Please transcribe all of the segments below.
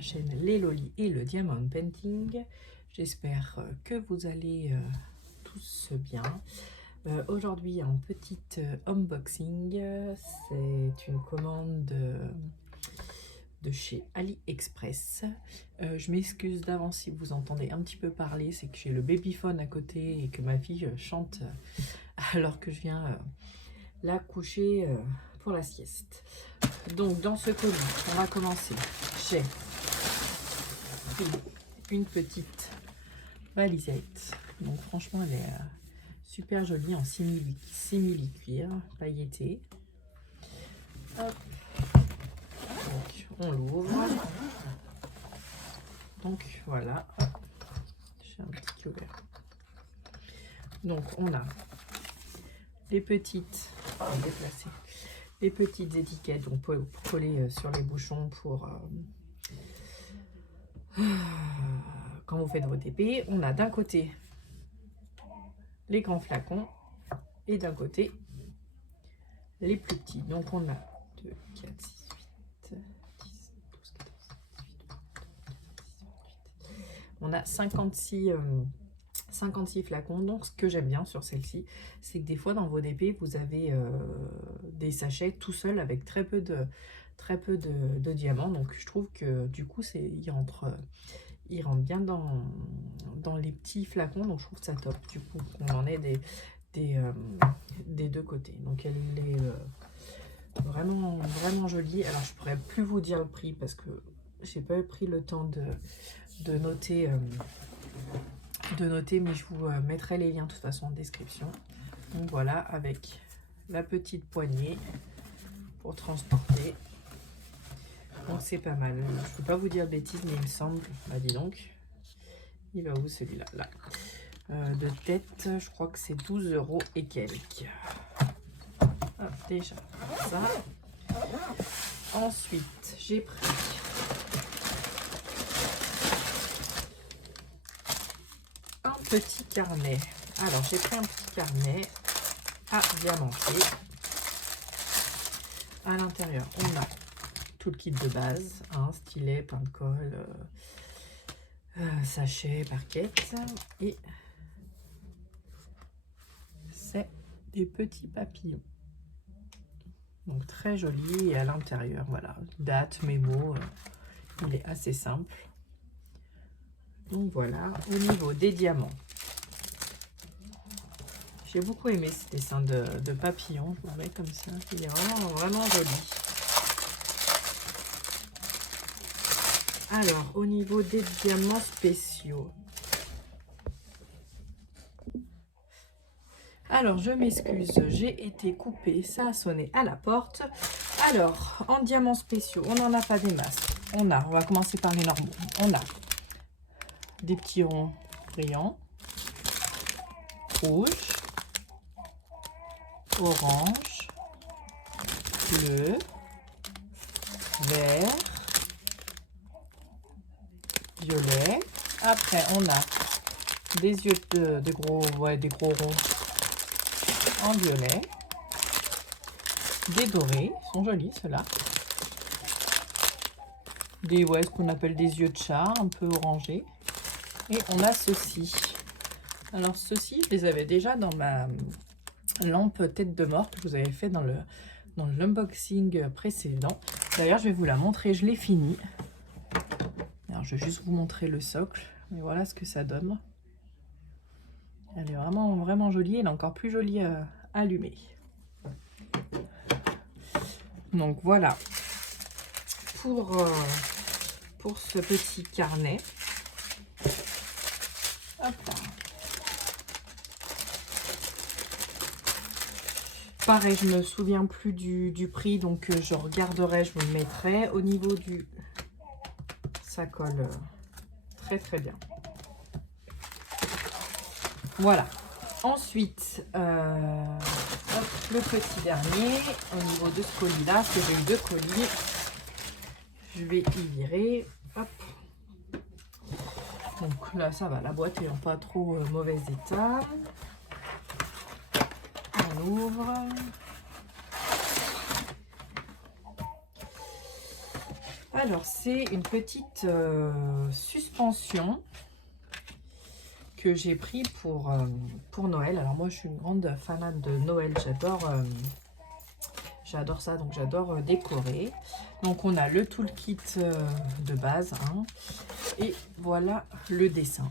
ma chaîne Les Lolis et le Diamond Painting. J'espère que vous allez tous bien. Aujourd'hui un petit unboxing, c'est une commande de chez AliExpress. Je m'excuse d'avance si vous entendez un petit peu parler, c'est que j'ai le babyphone à côté et que ma fille chante alors que je viens la coucher pour la sieste. Donc dans ce colis, on va commencer. J'ai une petite valisette. Donc franchement elle est super jolie en simili cuir pailleté. Hop. Donc on l'ouvre. Donc voilà. J'ai un petit ouvert. Donc on a les petites, les petites étiquettes donc pour coller sur les bouchons pour quand vous faites vos TP. On a d'un côté les grands flacons et d'un côté les plus petits. Donc on a 2, 4, 6, 8, 10, 12, 14, 18, 18. On a 56 flacons. Donc ce que j'aime bien sur celle-ci, c'est que des fois dans vos DP vous avez des sachets tout seul avec très peu de diamants. Donc je trouve que du coup il rentre bien dans les petits flacons. Donc je trouve ça top du coup qu'on en ait des deux côtés. Donc elle est vraiment jolie. Alors je pourrais plus vous dire le prix parce que j'ai pas pris le temps de noter. Mais je vous mettrai les liens de toute façon en description. Donc voilà, avec la petite poignée pour transporter. Donc c'est pas mal. Je ne peux pas vous dire de bêtises, mais il me semble, bah dis donc, il va où celui-là là. De tête, je crois que c'est 12 € et quelques. Hop, déjà ça. Ensuite, j'ai pris un petit carnet. Alors, j'ai pris un petit carnet à diamanter. À l'intérieur, on a tout le kit de base, hein, stylet, pain de colle, sachet, barquette. Et c'est des petits papillons. Donc très joli. Et à l'intérieur, voilà, date, mémo, il est assez simple. Donc voilà, au niveau des diamants, j'ai beaucoup aimé ce dessin de papillon. Je vous le mets comme ça, il est vraiment joli. Alors, au niveau des diamants spéciaux, alors je m'excuse, j'ai été coupée, ça a sonné à la porte. Alors, en diamants spéciaux, on n'en a pas des masses. On va commencer par les normaux. On a des petits ronds brillants, rouge, orange, bleu, vert, violet. Après, on a des yeux des gros ronds en violet, des dorés, ils sont jolis ceux-là, des ce qu'on appelle des yeux de chat, un peu orangés. Et on a ceux-ci. Alors ceux-ci, je les avais déjà dans ma lampe tête de mort que je vous avais fait dans l'unboxing précédent. D'ailleurs, je vais vous la montrer, je l'ai fini. Alors, je vais juste vous montrer le socle. Mais voilà ce que ça donne. Elle est vraiment jolie. Elle est encore plus jolie à allumer. Donc voilà pour ce petit carnet. Hop là. Pareil, je me souviens plus du prix, donc je regarderai, je vous le mettrai. Au niveau du... ça colle très bien. Voilà. Ensuite, hop, le petit dernier, au niveau de ce colis-là, parce que j'ai eu 2 colis. Je vais y virer. Hop. Donc là, ça va, la boîte est en pas trop mauvais état. On ouvre. Alors, c'est une petite suspension que j'ai pris pour Noël. Alors moi, je suis une grande fanade de Noël. J'adore ça, donc j'adore décorer. Donc on a le toolkit de base, hein, et voilà le dessin.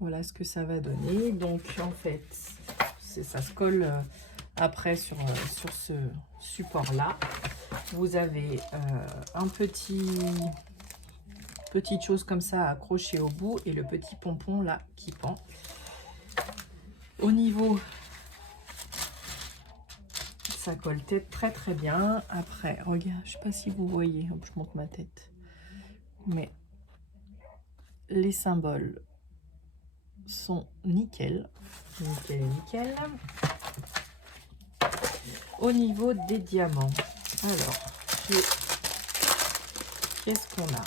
Voilà ce que ça va donner. Donc en fait, ça se colle après sur ce support-là. Vous avez un petite chose comme ça accrochée au bout et le petit pompon là qui pend. Au niveau, ça colle très très bien. Après, regarde, je sais pas si vous voyez, hop, je monte ma tête, mais les symboles sont nickel, nickel et nickel. Au niveau des diamants, alors, qu'est-ce qu'on a?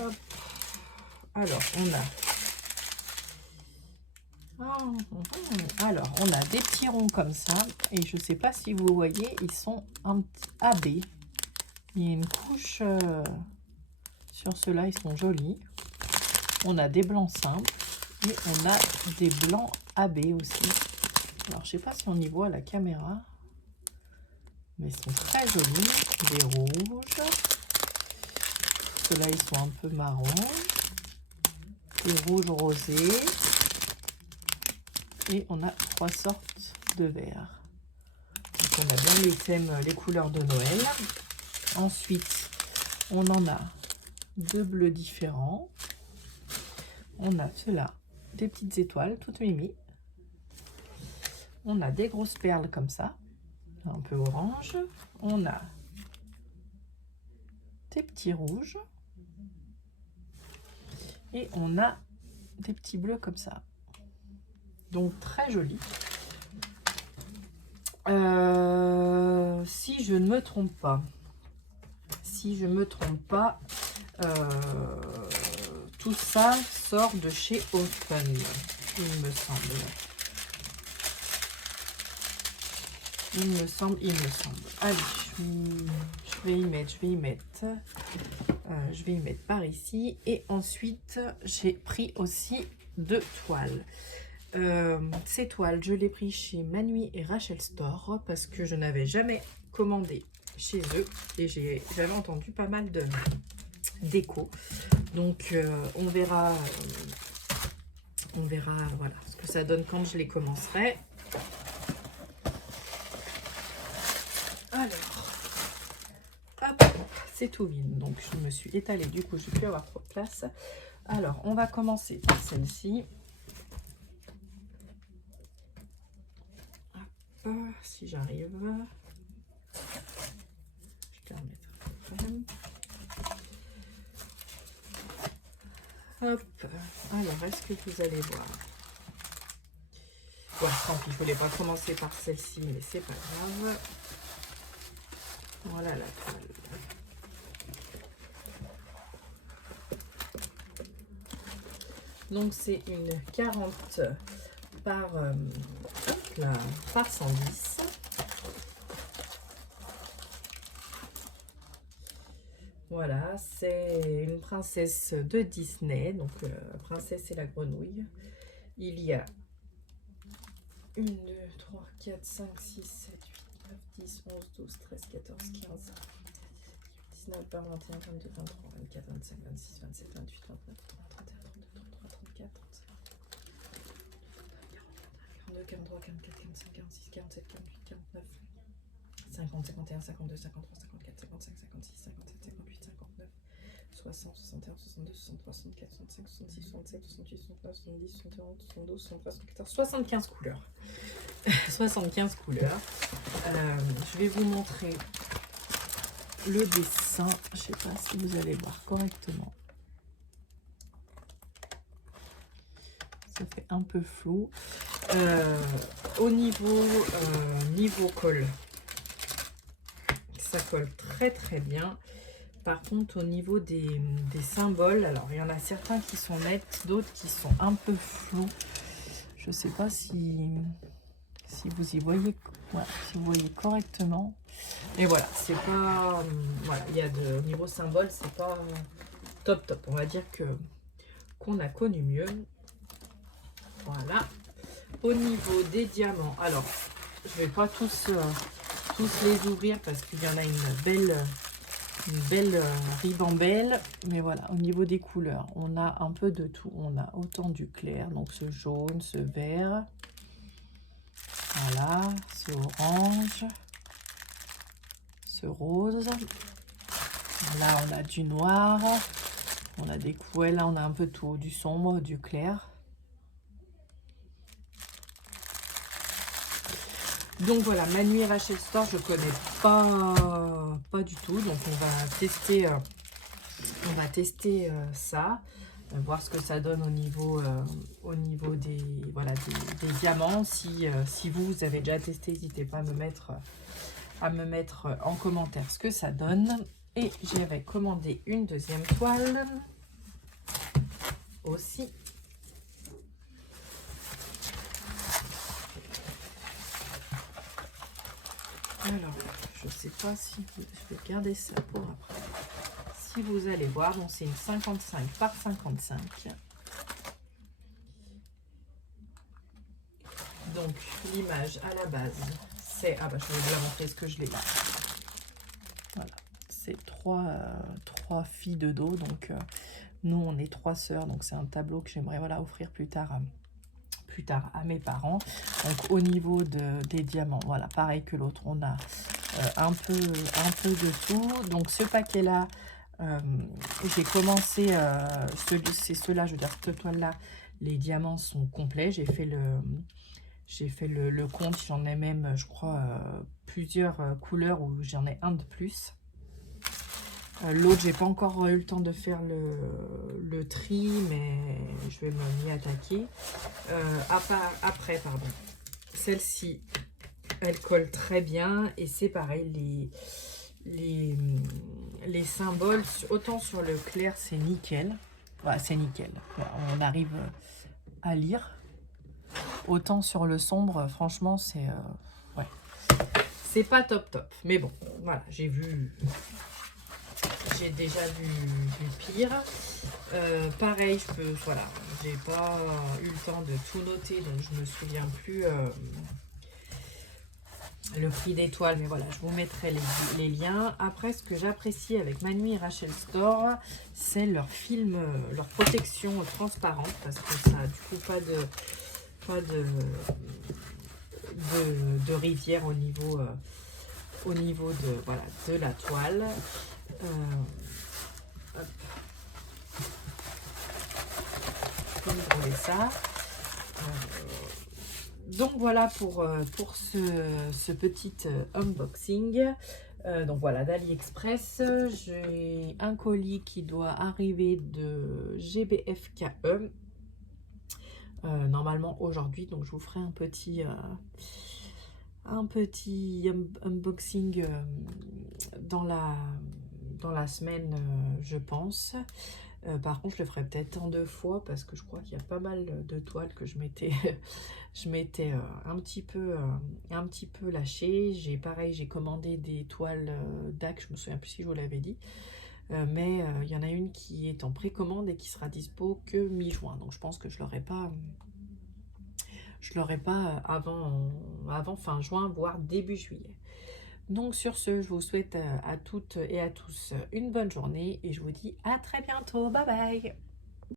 Hop. Alors, alors, on a des petits ronds comme ça, et je sais pas si vous voyez, ils sont un petit AB. Il y a une couche sur ceux-là, ils sont jolis. On a des blancs simples et on a des blancs AB aussi. Alors, je sais pas si on y voit à la caméra, mais ils sont très jolis. Des rouges. Ceux-là, ils sont un peu marrons. Des rouges rosés. Et on a 3 sortes de verts. Donc, on a bien les thèmes, les couleurs de Noël. Ensuite, on en a 2 bleus différents. On a ceux-là, des petites étoiles, toutes mimi. On a des grosses perles comme ça, un peu orange. On a des petits rouges. Et on a des petits bleus comme ça. Donc très joli. Si je ne me trompe pas, tout ça sort de chez Open, il me semble. Allez, je vais y mettre par ici. Et ensuite, j'ai pris aussi 2 toiles. Ces toiles, je les pris chez Manui et Rachel Store parce que je n'avais jamais commandé chez eux et j'avais entendu pas mal de déco. Donc on verra voilà ce que ça donne quand je les commencerai. Alors, hop, c'est tout vide, donc je me suis étalée, du coup je vais plus avoir trop de place. Alors on va commencer par celle-ci. Si j'arrive, je vais la remettre quand même. Hop, alors est-ce que vous allez voir? Bon, tant pis, je voulais pas commencer par celle-ci, mais c'est pas grave. Voilà la toile. Donc c'est une 40 par 110. Voilà, c'est une princesse de Disney, donc Princesse et la grenouille. Il y a 1, 2, 3, 4, 5, 6, 7, 8, 9, 10, 11, 12, 13, 14, 15, 19, 20, 21, 22, 23, 24, 25, 26, 27, 28, 29, 30, 31, 32, 33, 34, 35, 42, 43, 44, 45, 46, 47, 48, 49, 50, 51, 52, 53, 54, 55, 56, 57, 58, 59, 60, 61, 62, 63, 64, 65, 66, 67, 68, 69, 70, 71, 72, 73, 74, 75 couleurs. 75 couleurs. Je vais vous montrer le dessin. Je ne sais pas si vous allez voir correctement. Ça fait un peu flou. Au niveau colle, ça colle très très bien. par contre, au niveau des symboles, alors il y en a certains qui sont nets, d'autres qui sont un peu flous. Je ne sais pas si vous y voyez, ouais, si vous voyez correctement. Et voilà, c'est pas, voilà, il y a au niveau symbole, c'est pas top top. On va dire qu'on a connu mieux. Voilà. Au niveau des diamants, alors je vais pas tous les ouvrir parce qu'il y en a une belle ribambelle, mais voilà, au niveau des couleurs, on a un peu de tout. On a autant du clair, donc ce jaune, ce vert, voilà, ce orange, ce rose. Là, on a du noir, on a des couets, là, on a un peu tout, du sombre, du clair. Donc voilà, Manu Rachel Store, je connais pas du tout, donc on va tester ça, voir ce que ça donne au niveau des, voilà, des diamants. Si vous avez déjà testé, n'hésitez pas à me mettre en commentaire ce que ça donne. Et j'avais commandé une deuxième toile aussi. Alors, je sais pas si je vais garder ça pour après. Si vous allez voir, bon, c'est une 55 par 55. Donc, l'image à la base, c'est... Ah bah, je vais vous la montrer, ce que je l'ai là. Voilà, c'est trois filles de dos. Donc, nous, on est 3 sœurs. Donc, c'est un tableau que j'aimerais, voilà, offrir plus tard à mes parents. Donc, au niveau des diamants, voilà, pareil que l'autre, on a un peu de tout. Donc, ce paquet-là, j'ai commencé, c'est ceux-là, je veux dire, cette toile-là, les diamants sont complets. J'ai fait le compte, j'en ai même, je crois, plusieurs couleurs où j'en ai un de plus. L'autre, j'ai pas encore eu le temps de faire le tri, mais je vais m'y attaquer. Après, pardon, celle-ci, elle colle très bien et c'est pareil, les symboles, autant sur le clair, c'est nickel. Voilà, c'est nickel. On arrive à lire. Autant sur le sombre, franchement, c'est... ouais. C'est pas top top. Mais bon, voilà, j'ai déjà vu pire. Pareil, voilà, j'ai pas eu le temps de tout noter, donc je me souviens plus le prix des toiles, mais voilà, je vous mettrai les liens. Après, ce que j'apprécie avec Manu et Rachel Store, c'est leur film, leur protection transparente, parce que ça a du coup pas de rivière au niveau de, voilà, de la toile. Hop. Contrôler ça. Donc voilà pour ce petit unboxing. Donc voilà, d'AliExpress. J'ai un colis qui doit arriver de GBFKE. Normalement aujourd'hui, donc je vous ferai un petit unboxing dans la semaine, je pense. Par contre, je le ferai peut-être en 2 fois parce que je crois qu'il y a pas mal de toiles que je m'étais un petit peu lâché. J'ai commandé des toiles DAC, je me souviens plus si je vous l'avais dit. Mais il y en a une qui est en précommande et qui sera dispo que mi-juin. Donc je pense que je l'aurai pas avant fin juin, voire début juillet. Donc sur ce, je vous souhaite à toutes et à tous une bonne journée et je vous dis à très bientôt. Bye bye!